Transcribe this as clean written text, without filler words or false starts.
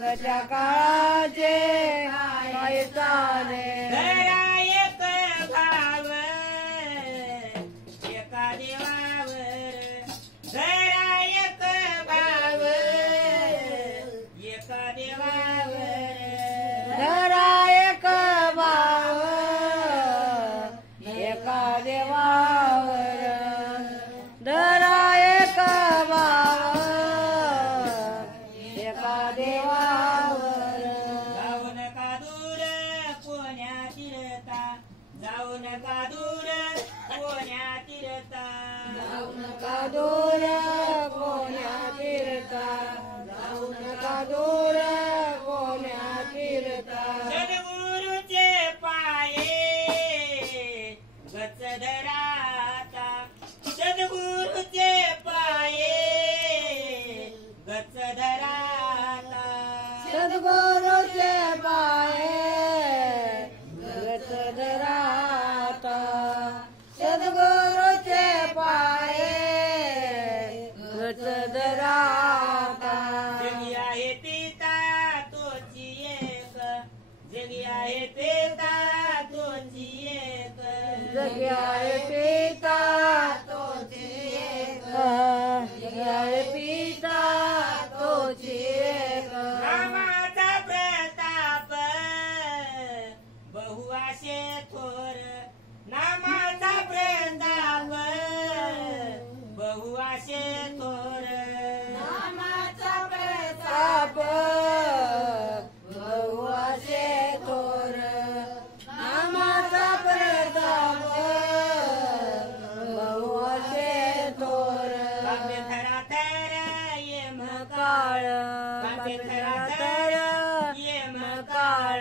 संगच्या काळाचे काय चाले धरा एक भाव एका देवावर धरा एक भाव एका देवावर धरा एक भाव एका देवावर धरा एक भाव एका देवावर जाऊ नका दूर कोण्या तीरता जाऊ नका दूर कोण्या तीरता जाऊ नका दूर कोण्या तीरता जाऊ नका दूर कोण्या तीरता सद्गुरूचे पाये गच धराता सद्गुरूचे पाये गच धराता सद्गुरूचे पाये गच धराता सद्गुरूचे पाये गच धराता जगी आहे पिता तोची एक जगी आहे पिता तोची एक जगी आहे पिता तोची एक जगी आहे पिता तोची एक रामाचा प्रताप बहुआशे थोर नामाचा प्रताप बहुआशे थोर नामाचा प्रताप बहुआशे थोर नामाचा प्रताप बहुआशे थोर कापे थराथर येम काळ कापे थराथर थराथर येम काळ